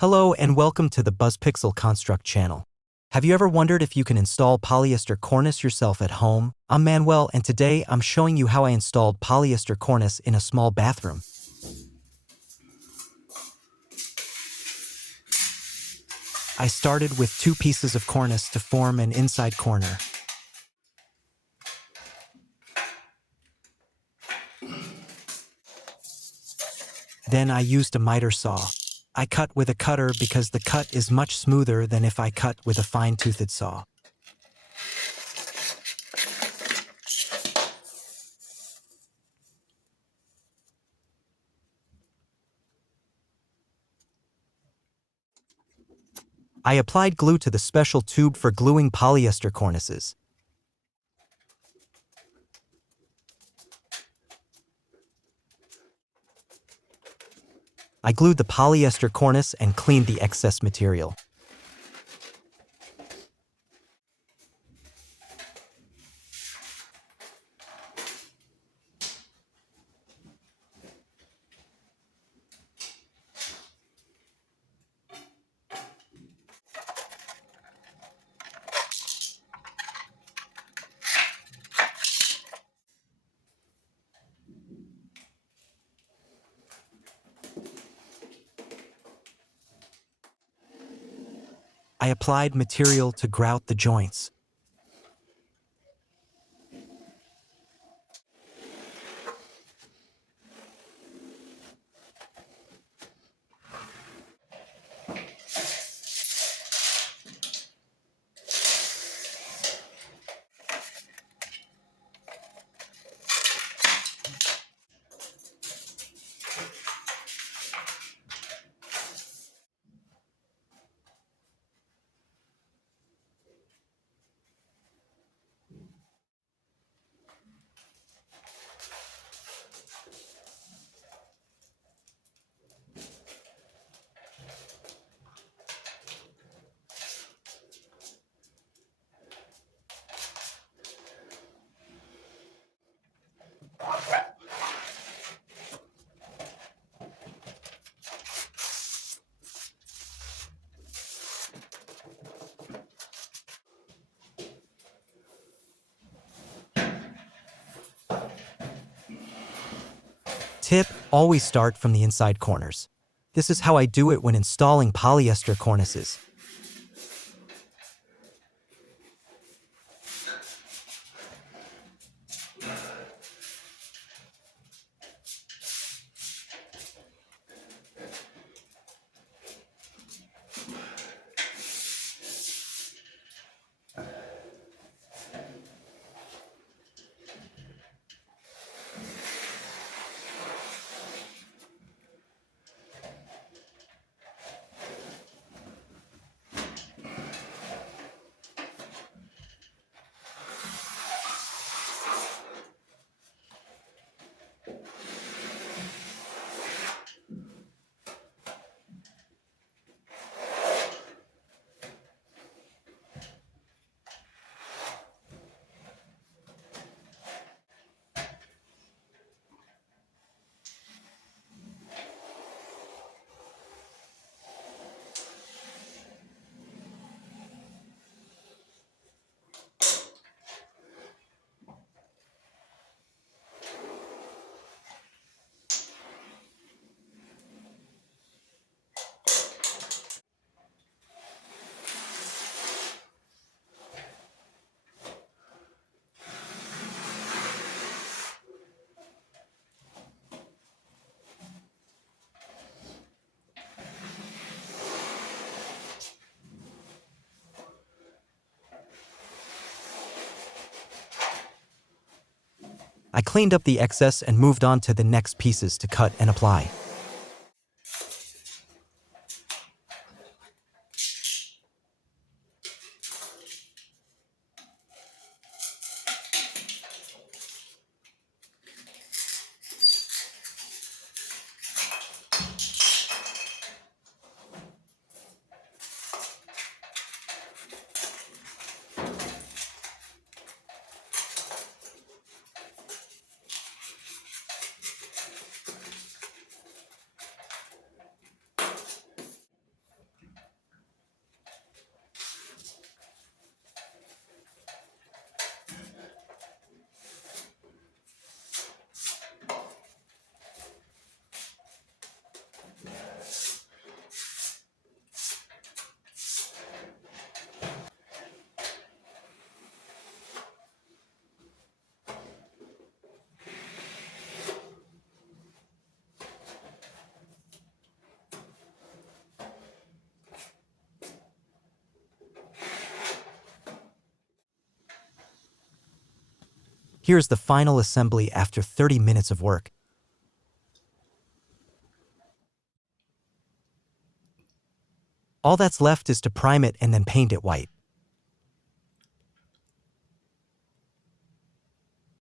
Hello and welcome to the BuzzPixel Construct channel. Have you ever wondered if you can install polyester cornice yourself at home? I'm Manuel and today I'm showing you how I installed polyester cornice in a small bathroom. I started with 2 pieces of cornice to form an inside corner. Then I used a miter saw. I cut with a cutter because the cut is much smoother than if I cut with a fine-toothed saw. I applied glue to the special tube for gluing polyester cornices. I glued the polyester cornice and cleaned the excess material. I applied material to grout the joints. Tip: always start from the inside corners. This is how I do it when installing polyester cornices. I cleaned up the excess and moved on to the next pieces to cut and apply. Here's the final assembly after 30 minutes of work. All that's left is to prime it and then paint it white.